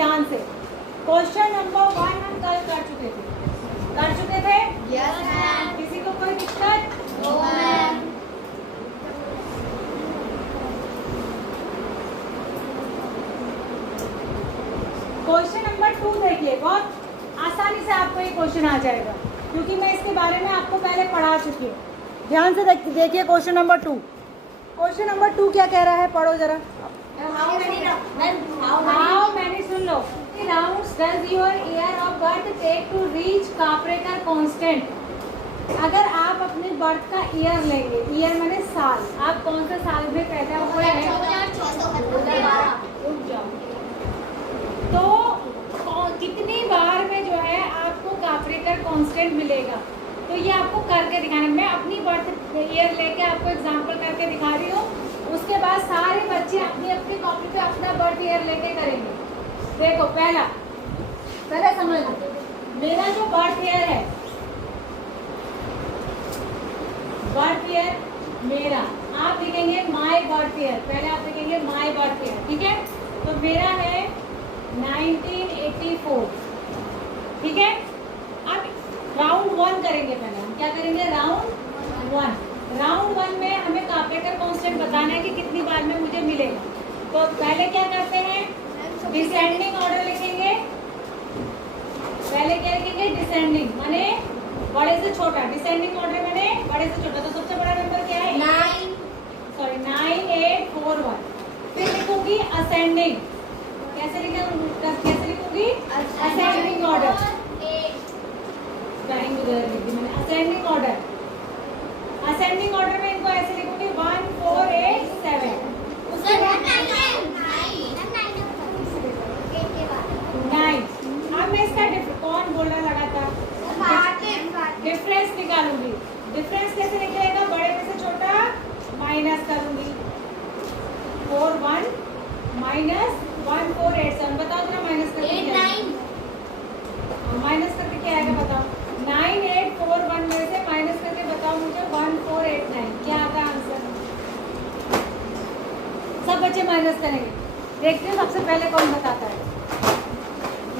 ध्यान से। Question number 1 हम कल कर चुके थे? Yes ma'am. किसी को कोई दिक्कत? No ma'am. क्वेश्चन नंबर 2 देखिए, बहुत आसानी से आपको ये क्वेश्चन आ जाएगा क्योंकि मैं इसके बारे में आपको पहले पढ़ा चुकी हूँ। ध्यान से देखिए क्वेश्चन नंबर 2। क्वेश्चन नंबर 2 क्या कह रहा है, पढ़ो जरा। हाउ मैनी सुन लो। Rounds does your year of birth take to reach Kaprekar constant. अगर आप अपने बर्थ का ईयर लेंगे, ईयर माने साल, आप कौन से साल में पैदा हुए हैं, तो कितनी बार में जो है आपको कार्परेटर कांस्टेंट मिलेगा। तो ये आपको करके दिखाना। मैं अपनी बर्थ ईयर लेके आपको एग्जांपल करके दिखा रही हूँ, उसके बाद सारे बच्चे अपनी अपनी कॉपी पे अपना बर्थ ईयर लेके करेंगे। देखो पहले समझ लो, मेरा जो बर्थ ईयर है, बर्थ ईयर मेरा, आप लिखेंगे माय बर्थ ईयर, पहले आप लिखेंगे माय बर्थ ईयर, ठीक है। तो मेरा है 1984, ठीक है। अब राउंड 1 करेंगे, पहले हम क्या करेंगे, राउंड 1। राउंड 1 में हमें कार्परेटर कांस्टेंट बताना है कि कितनी बार में मुझे मिलेगा। तो पहले क्या करते हैं, डिसेंडिंग ऑर्डर लिखेंगे। पहले क्या लिखेंगे, डिसेंडिंग माने बड़े से छोटा, डिसेंडिंग ऑर्डर माने बड़े से छोटा। तो सबसे बड़ा नंबर क्या है, 9841। फिर लिखूंगी असेंडिंग, कैसे लिखूंगी, ascending order, ascending order. Ascending order में इनको ऐसे लिखूंगी 1487। उसके बाद 9। अब मैं इसका कौन बोल रहा लगातार, डिफरेंस निकालूंगी। डिफरेंस कैसे निकलेगा, बड़े में से छोटा माइनस करूंगी, 41 माइनस 1487। बताओ जरा माइनस करके माइनस करके क्या आएगा, बताओ। 9841 में से माइनस करके बताओ मुझे 1489, क्या आता है आंसर। सब बच्चे माइनस करेंगे, देखते हैं सबसे पहले कौन बताता है।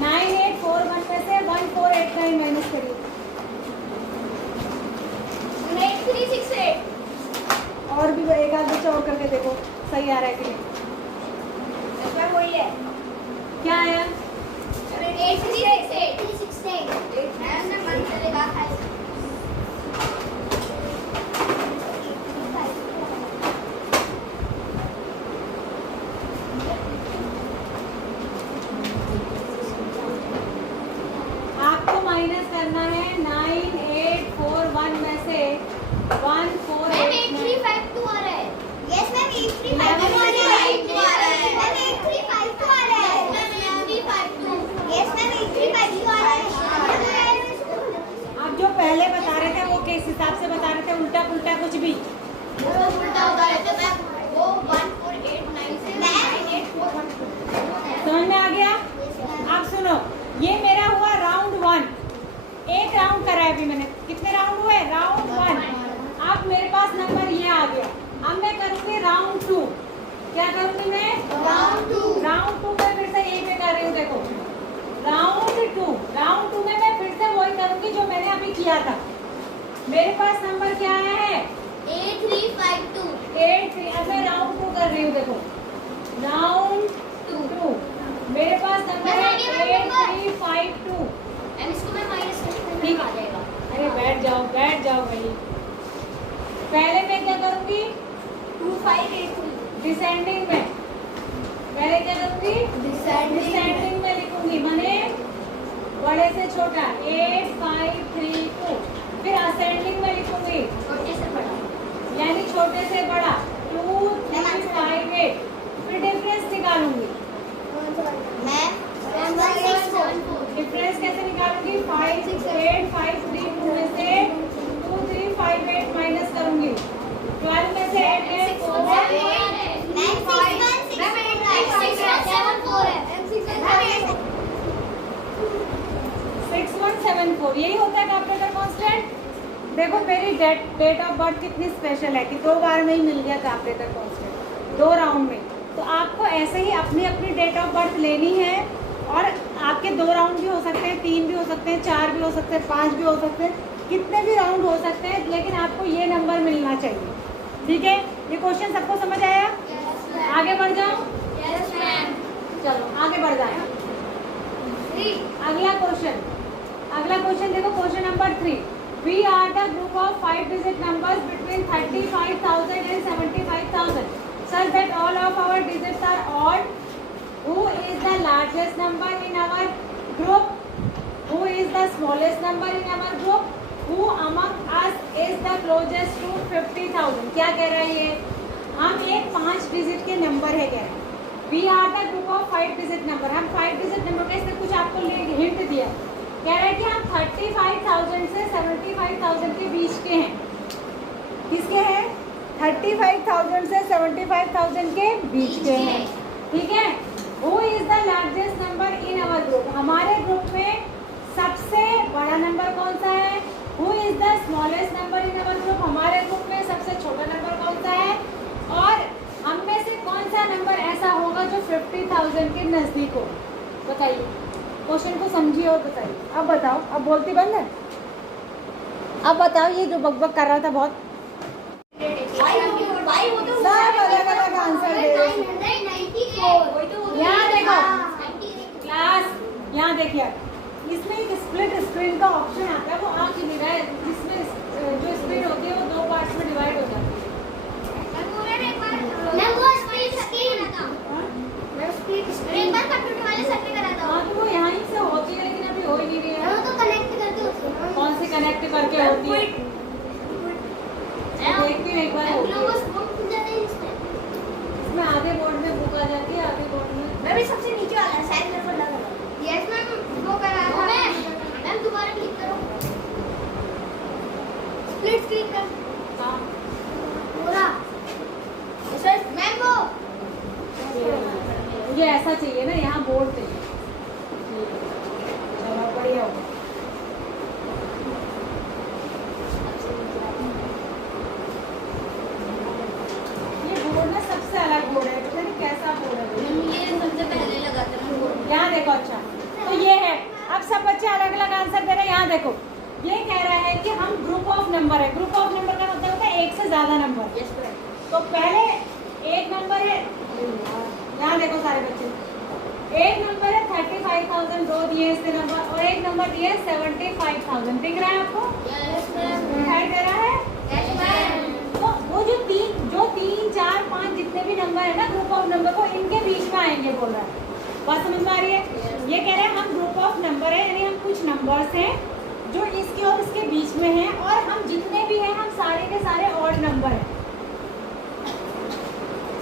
9841 में से 1489 माइनस करिए। 8368। और भी एक आध बच्चा और करके देखो सही आ रहा है कि नहीं। वही है, क्या आया, 8368। आपको माइनस करना है 9841 में से 1489। 8352 आ रहा है। यस मैम, 8352 आ रहा है। मैम 8352 आ रहा है। मैम 8352। यस मैम 8352 आ रहा है। आप जो पहले बता रहे थे वो किस हिसाब से बता रहे थे, उल्टा पुल्टा कुछ भी, वो उल्टा होता है तो मैम वो 1489 से 9841। समझ में आ गया। आप सुनो, ये मेरा हुआ राउंड 1, एक राउंड करा है अभी मैंने। कितने राउंड हुए, राउंड 1। अब मेरे पास नंबर ये आ गया। अब मैं करूंगी राउंड 2। क्या करूंगी मैं, राउंड 2। राउंड 2 में फिर से यही पे कर रही हूँ। देखो राउंड 2 में मैं फिर से वही करूंगी जो मैंने अभी किया था। मेरे पास नंबर क्या आया है, 8352। 83। अब मैं राउंड 2 कर रही हूँ। देखो राउंड 2 मेरे पास नंबर है 8352। एम इसको मैं माइनस करके ठीक आ जाएगा। अरे बैठ जाओ भाई। पहले मैं क्या करूंगी, 2583। डिसेंडिंग में पहले क्या करूंगी, डिसेंडिंग में लिखूंगी माने बड़े से छोटा 8532। फिर असेंडिंग में लिखूंगी छोटे से बड़ा, यानी छोटे से बड़ा 2358। फिर डिफरेंस निकालूंगी, मैं 1674। डिफरेंस कैसे निकालूंगी, 58532 में से 2358 माइनस करूंगी, 12 में से 6174। यही होता है कार्परेटर कांस्टेंट। देखो मेरी डेट ऑफ बर्थ कितनी स्पेशल है कि 2 बार में ही मिल गया कार्परेटर कांस्टेंट, 2 राउंड में। तो आपको ऐसे ही अपनी अपनी डेट ऑफ बर्थ लेनी है हैं, 3 भी हो सकते हैं, 4 भी हो सकते हैं, 5 भी हो सकते हैं, कितने भी राउंड हो सकते हैं, लेकिन आपको ये नंबर मिलना चाहिए। ठीक है, ये क्वेश्चन सबको समझ आया? आगे बढ़ जाओ, चलो आगे बढ़ जाए। अगला क्वेश्चन देखो, question number 3। We are the group of 5-digit numbers between 35,000 and 75,000 such that all of our digits are odd. Who is the largest number in our group? Who is the smallest number in our group? Who among us is the closest to 50,000? क्या कह रहा है ये? हम एक 5 digit के number है कह रहे हैं। We are the group of 5 digit number. हम 5 डिजिट नंबर का इसने कुछ आपको हिंट दिया, कह रहा है कि हम 35,000 से 75,000 के बीच के हैं। किसके हैं? 35,000 से 75,000 के बीच के हैं। ठीक है। Who is the largest number in our group? हमारे ग्रुप में सबसे बड़ा नंबर कौन सा है? Who is the smallest number in our group? हमारे ग्रुप में सबसे छोटा नंबर कौन सा है? और हम में से कौन सा नंबर ऐसा होगा जो 50,000 के नज़दीक हो? बताइए, क्वेश्चन को समझिए और बताइए। अब बताओ, अब बोलती बंद है। अब बताओ, ये जो बकबक कर रहा था बहुत, सब अलग अलग आंसर दे रहे हैं। यहाँ देखो क्लास, यहाँ देखिए, इसमें एक स्प्लिट स्क्रीन का ऑप्शन आता है, वो आ क्यों नहीं रहा है? जिसमें जो स्क्रीन होती है वो 2 पार्ट्स में डिवाइड हो जाती है। हाँ, तो वो यहाँ ही से होती है, लेकिन अभी हो ही नहीं रही है। कौन से कनेक्ट करके होती है? देखती हूँ एक बार होती है। इसमें आधे बोर्ड में बुक आ जाती है, आधे बोर्ड में। मैं भी सबसे नीचे वाला है, शायद मेरे को लग रहा है। यस मैम, वो कर रहा था। मैम दोबारा क्लिक करो, स्प्लिट स्क्रीन कर। हाँ, पूरा सर मैम वो मुझे ऐसा चाहिए ना, यहाँ बोर्ड चाहिए। चलो बढ़िया होगा। ये बोर्ड ना सबसे अलग बोर्ड है, पता नहीं कैसा बोर्ड है। ये सबसे पहले लगाते हैं बोर्ड। यहाँ देखो, अच्छा तो ये है। अब सब बच्चे अलग अलग आंसर दे रहे हैं। यहाँ देखो, ये कह रहा है कि हम ग्रुप ऑफ नंबर है। ग्रुप ऑफ नंबर का मतलब होता है एक से ज्यादा नंबर। तो पहले एक नंबर है, यहाँ देखो सारे बच्चे, एक नंबर है 35,000, 2 दिए इसके नंबर, और एक नंबर दिए 75,000। दिख रहा है आपको? दिखाई दे रहा है? तो वो जो 3, 4, 5 जितने भी नंबर है ना ग्रुप ऑफ नंबर को, इनके बीच में आएंगे बोल रहा है। बात समझ में आ रही है? ये कह रहे हैं हम ग्रुप ऑफ नंबर है, यानी हम कुछ नंबर्स हैं जो इसके और इसके बीच में हैं, और हम जितने भी हैं हम सारे के सारे ऑड नंबर हैं।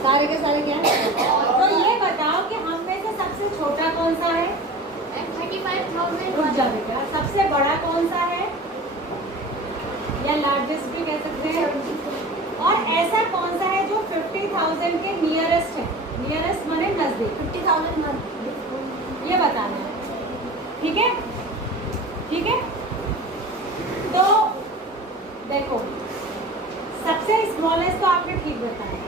सारे के सारे क्या है? तो ये बताओ कि हम में से सबसे छोटा कौन सा है? 35,000। रुक जा बेटा, सबसे बड़ा कौन सा है? या लार्जेस्ट भी कह सकते हैं। और ऐसा कौन सा है जो 50,000 के नियरेस्ट है? नियरेस्ट माने नजदीक। 50,000 ये बताना है। ठीक है, ठीक है। तो देखो, सबसे स्मॉलेस्ट तो आपने ठीक बताया,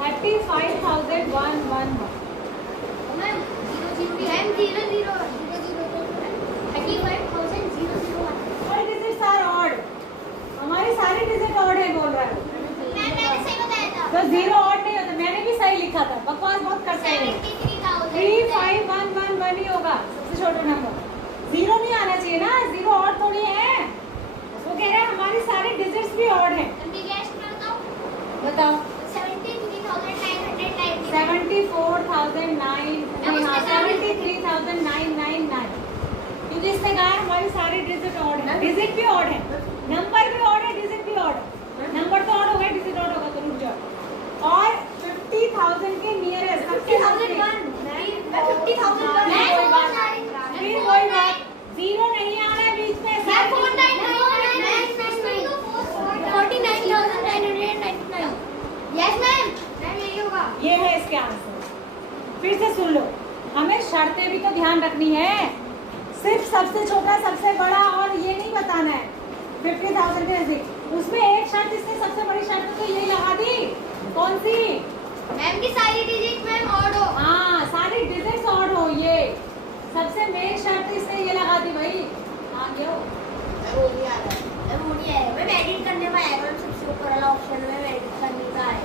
35,111। मैम 0 35,001। और डिजिट्स आर ऑड, हमारी सारी डिजिट ऑड है बोल रहा है। मैंने सही बताया था। तो 0 ऑड नहीं होता, मैंने भी सही लिखा था, बकवास बहुत करते हैं। 35,111 ही होगा सबसे छोटा नंबर। 0 नहीं आना चाहिए ना, 0 ऑड तो नहीं है। वो कह रहे हैं हमारी सारी डिजिट्स भी ऑड है। बताओ। 73,999, क्योंकि इसने कहा हमारी सारी डिजिट ऑड है। डिजिट भी ऑड है, नंबर भी ऑड है, डिजिट भी ऑड है। नंबर तो ऑड होगा, डिजिट ऑड होगा, तो रुक जाओ। और 50,000 के नियरेस्ट 50,001 फिर वही बात, 0 नहीं आ रहा है बीच में। यस मैम, यही होगा। ये है इसके आंसर। फिर से सुन लो, हमें शर्तें भी तो ध्यान रखनी है, सिर्फ सबसे छोटा सबसे बड़ा और ये नहीं बताना है। 50,000 के नजदीक, उसमें एक शर्त, इसने सबसे बड़ी शर्त तो यही लगा दी। कौन सी? मैम की सारी डिजिट मैम ऑड हो। हाँ, सारी डिजिट्स ऑड हो, ये सबसे मेन शर्त इसने ये लगा दी भाई। गया वो। वो नहीं आ रहा है, वो नहीं आया। मैं एडिट करने में आया, मैं सबसे ऊपर वाला ऑप्शन में एडिट करने का है।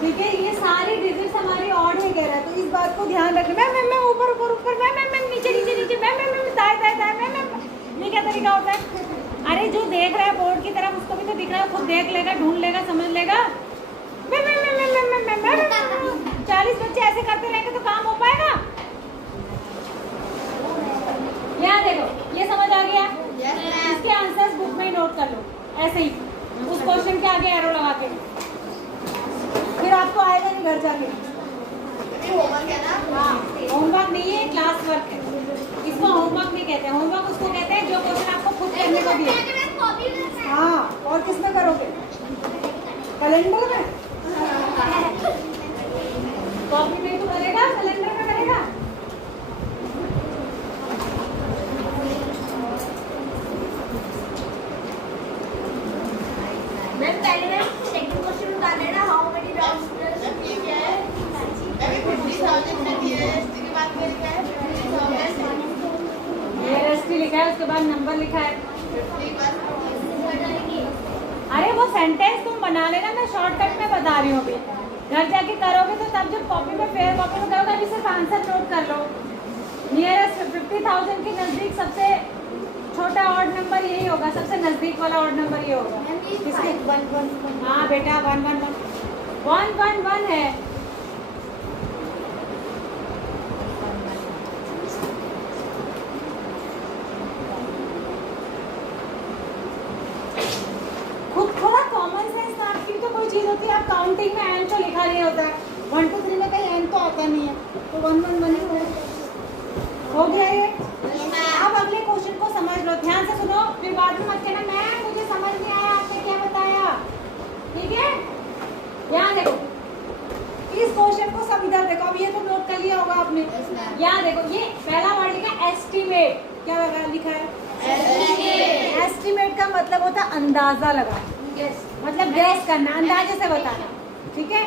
ठीक है, ये सारी डिजिट्स हमारी ऑड है कह रहा है, तो इस बात को ध्यान रखना। मैं ऊपर ऊपर ऊपर, मैं नीचे नीचे नीचे, मैं दाएं दाएं दाएं, मैं। ये क्या तरीका होता है? अरे जो देख रहा है बोर्ड की तरफ उसको भी तो दिख रहा है, खुद देख लेगा, ढूंढ लेगा, समझ लेगा। मैं 40 बच्चे ऐसे करते रहेंगे तो काम हो पाएगा? यहाँ देखो, ये समझ आ गया? इसके आंसर्स बुक में नोट कर लो ऐसे ही, उस क्वेश्चन के आगे एरो लगा के, फिर आपको आएगा नहीं घर जाके। हाँ, होमवर्क नहीं है, क्लास वर्क है। इसको होमवर्क नहीं कहते, होमवर्क उसको कहते हैं जो क्वेश्चन आपको खुद करने को दिए। हाँ, और किस में करोगे? कैलेंडर में? कॉपी में तो करेगा, कैलेंडर में करेगा? मैं पहले मैं सेकंड क्वेश्चन उतार लेना, हाउ मेनी राउंड्स ये क्या है? अभी 50,000 तक ये है, इसके बाद मेरे क्या है? 50,000 नियरेस्ट लिखा है, उसके बाद नंबर लिखा है। 50 बाद अरे वो सेंटेंस तुम बना लेना, मैं शॉर्टकट में बता रही हूँ अभी। घर जाके करोगे तो तब जब कॉपी में फेयर कॉपी में करोगे, अभी सिर्फ आंसर नोट कर लो। नियरेस्ट 50,000 के नजदीक सबसे छोटा ऑड नंबर यही होगा, सबसे नजदीक वाला ऑड नंबर ये होगा। हाँ बेटा, 111 है। खुद थोड़ा कॉमन सेंस आपकी तो कोई चीज होती है, आप काउंटिंग में एन तो लिखा नहीं होता है, 1 2 3 में कहीं एन तो आता नहीं है, तो 1 1 1 हो गया ये। अब अगले क्वेश्चन को समझ लो, ध्यान से सुनो, फिर बाद में मत कहना मैम मुझे समझ नहीं आया आपने क्या बताया। ठीक है, यहाँ देखो, इस क्वेश्चन को सब इधर देखो, अब ये तो नोट कर लिया होगा आपने। यहाँ देखो, ये पहला वर्ड लिखा है एस्टिमेट। क्या लिखा है? एस्टिमेट का मतलब होता है अंदाजा लगाना, मतलब गैस करना, अंदाजे से बताना। ठीक है,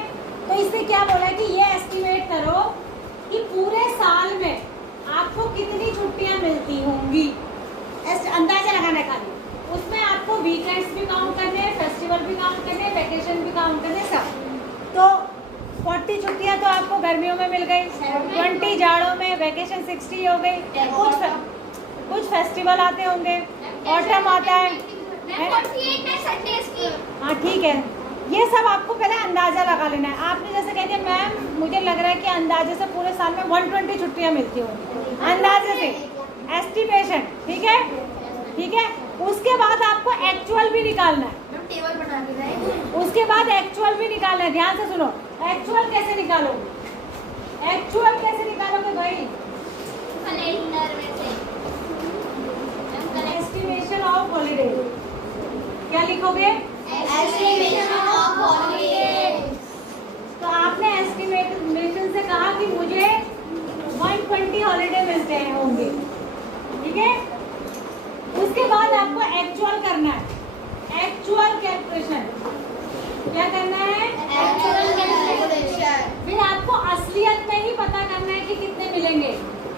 तो इससे क्या बोला है कि ये एस्टिमेट करो कि पूरे साल में आपको कितनी छुट्टियां मिलती होंगी, अंदाजा लगाना है खाली। उसमें आपको वीकेंड्स भी काउंट करने हैं, फेस्टिवल भी काउंट करने हैं, वैकेशन भी काउंट करने हैं, सब। तो 40 छुट्टियां तो आपको गर्मियों में मिल गई, 20 जाड़ों में, वैकेशन 60 हो गई, कुछ फेस्टिवल आते होंगे, ऑटम आता है। हाँ ठीक है, ये सब आपको पहले अंदाजा लगा लेना है। आपने जैसे कह दिया मैम मुझे लग रहा है कि अंदाजे से पूरे साल में 120 छुट्टियां मिलती होंगी, अंदाजे से, एस्टिमेशन। ठीक है, ठीक है। उसके बाद आपको एक्चुअल भी निकालना है, टेबल बना के रहे। उसके बाद एक्चुअल भी निकालना है। ध्यान से सुनो, एक्चुअल कैसे निकालोगे? एक्चुअल कैसे निकालोगे भाई? कैलेंडर में से एस्टिमेशन ऑफ हॉलीडे क्या लिखोगे? Estimation of holiday. तो आपने एस्टिमेशन से कहा कि मुझे 120 हॉलीडे मिलते हैं होंगे। ठीक है, उसके बाद आपको एक्चुअल करना है, एक्चुअल कैलकुलेशन। क्या करना है? Actual calculation. फिर आपको असलियत में ही पता करना है कि कितने मिलेंगे,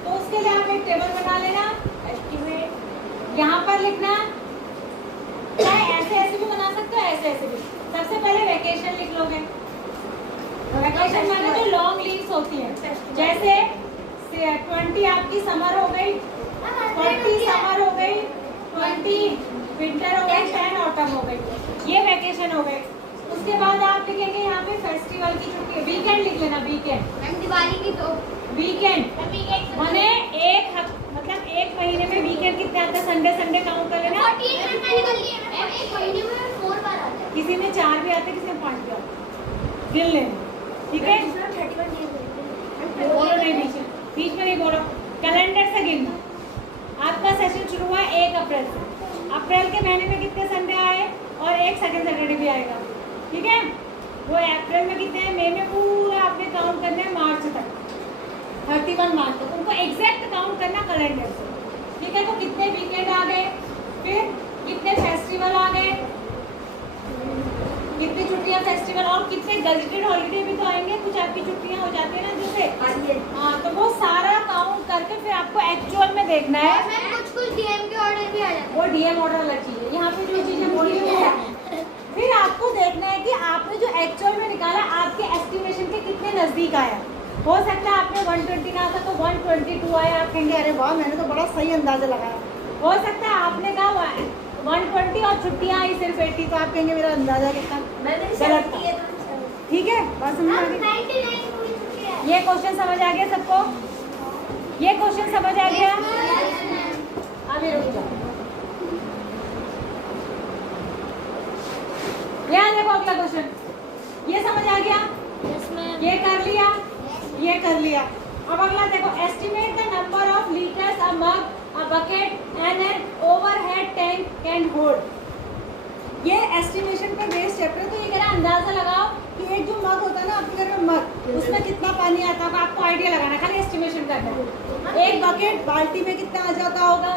तो उसके लिए आप एक टेबल बना लेना, एस्टिमेट यहाँ पर लिखना, चाहे ऐसे भी बना सकते हो, ऐसे भी। सबसे पहले वैकेशन लिख लोगे, वैकेशन माने जो लॉन्ग लीव्स होती है, जैसे 20 आपकी समर हो गई, 40 समर हो गई, 20 विंटर हो गई, 10 ऑटम हो गई, ये वैकेशन हो गए। उसके बाद आप लिखेंगे यहाँ पे फेस्टिवल की छुट्टी, वीकेंड लिख लेना, वीकेंड। मैम दिवाली की तो वीकेंड माने मतलब एक महीने में वीकेंड कितने आते हैं? संडे संडे काउंट कर लेना। 14 मैंने कर लिए। एक महीने में 4 बार आता है। किसी में 4 भी आते, किसी में 5 भी आते, गिन लेना। ठीक है, 31 बोलो नहीं, बीच में नहीं बोलो, कैलेंडर से गिनना। आपका सेशन शुरू हुआ 1 अप्रैल से, अप्रैल के महीने में कितने संडे आए और एक सेकंड सैटरडे भी आएगा। ठीक है, वो अप्रैल में कितने हैं, मई में पूरा आपने काउंट करना है मार्च तक, 31 मार्च तक, उनको एग्जैक्ट काउंट करना कैलेंडर से। ठीक है, तो कितने वीकेंड आ गए, फिर कितने फेस्टिवल आ गए, कितनी छुट्टियां फेस्टिवल और कितने गजेटेड हॉलीडे भी तो आएंगे, कुछ आपकी छुट्टियां हो जाती है ना जैसे। हाँ, तो वो सारा काउंट करके फिर आपको एक्चुअल में देखना है। कुछ डीएम के ऑर्डर भी आ जाते हैं। वो डीएम ऑर्डर अलग चीज है, यहाँ पे जो चीजें बोली हुई है। फिर आपको देखना है कि आपने जो एक्चुअल में निकाला आपके एस्टिमेशन के कितने नजदीक आया। हो सकता है आपने 120 ना था तो 122 आया, आप कहेंगे अरे वाह मैंने तो बड़ा सही अंदाजा लगाया। हो सकता है आपने कहा 120 और छुट्टियां आई सिर्फ 80, तो आप कहेंगे मेरा अंदाजा कितना गलत था। ठीक है, बात समझ आ गई? ये क्वेश्चन समझ आ गया सबको? ये क्वेश्चन समझ आ गया? अभी रुक जाओ, यहाँ देखो अगला क्वेश्चन। ये समझ आ गया? ये कर लिया, ये कर लिया। अब अगला देखो, estimate the number of litres a mug a bucket and an overhead tank can hold. ये एस्टिमेशन पे बेस्ड चैप्टर है, तो ये कह रहा है अंदाजा लगाओ कि एक जो मग होता है ना आपके घर में मग, उसमें कितना पानी आता होगा, आपको आइडिया लगाना, खाली एस्टिमेशन करना है। एक बकेट बाल्टी में कितना आ जाता होगा,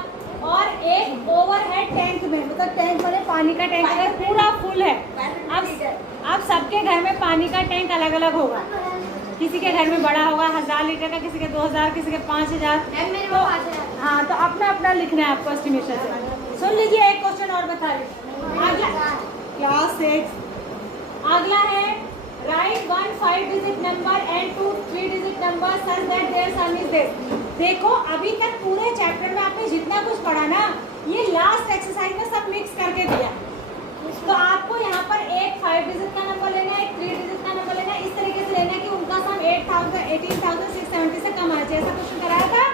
और एक ओवरहेड टैंक में, मतलब टैंक बने पानी का टैंक अगर पूरा फुल है। अब सबके घर में पानी का टैंक अलग अलग होगा, किसी के घर में बड़ा होगा 1000 लीटर का, किसी के 2000, किसी के 5000। तो हाँ, तो अपना अपना लिखना है आपको एस्टिमेशन से। सुन लीजिए, एक क्वेश्चन और बता रही क्लास 6। अगला है write 1 5 digit number and 2 3 digit number such that their sum is this. देखो अभी तक पूरे चैप्टर में आपने जितना कुछ पढ़ा ना, ये लास्ट एक्सरसाइज में सब मिक्स करके दिया। तो आपको यहाँ पर एक 5 डिजिट का नंबर लेना है, एक 3 डिजिट का नंबर लेना है, इस तरीके से लेना है कि उनका सम 18,670 से कम आना चाहिए। ऐसा क्वेश्चन कराया था?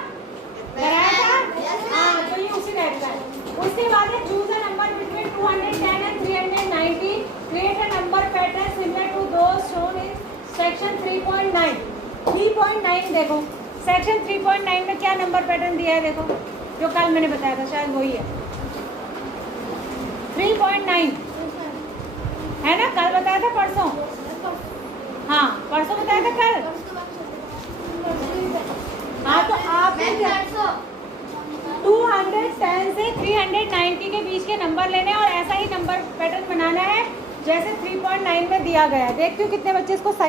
हाँ, तो ये उसी टाइप का है। उसके बाद है choose a number between 210 and 390, create a number pattern similar to those shown in section 3.9। 3.9 देखो, सेक्शन 3.9 में क्या नंबर पैटर्न दिया है देखो, जो कल मैंने बताया था, शायद वही है 3.9 है ना, कल बताया था परसों। हाँ, परसों बताया था कल। हाँ, तो आपने 210 से 390 के बीच के नंबर लेने और ऐसा ही नंबर पैटर्न बनाना है जैसे 3.9 में दिया गया है। देखती हूँ कितने बच्चे इसको सही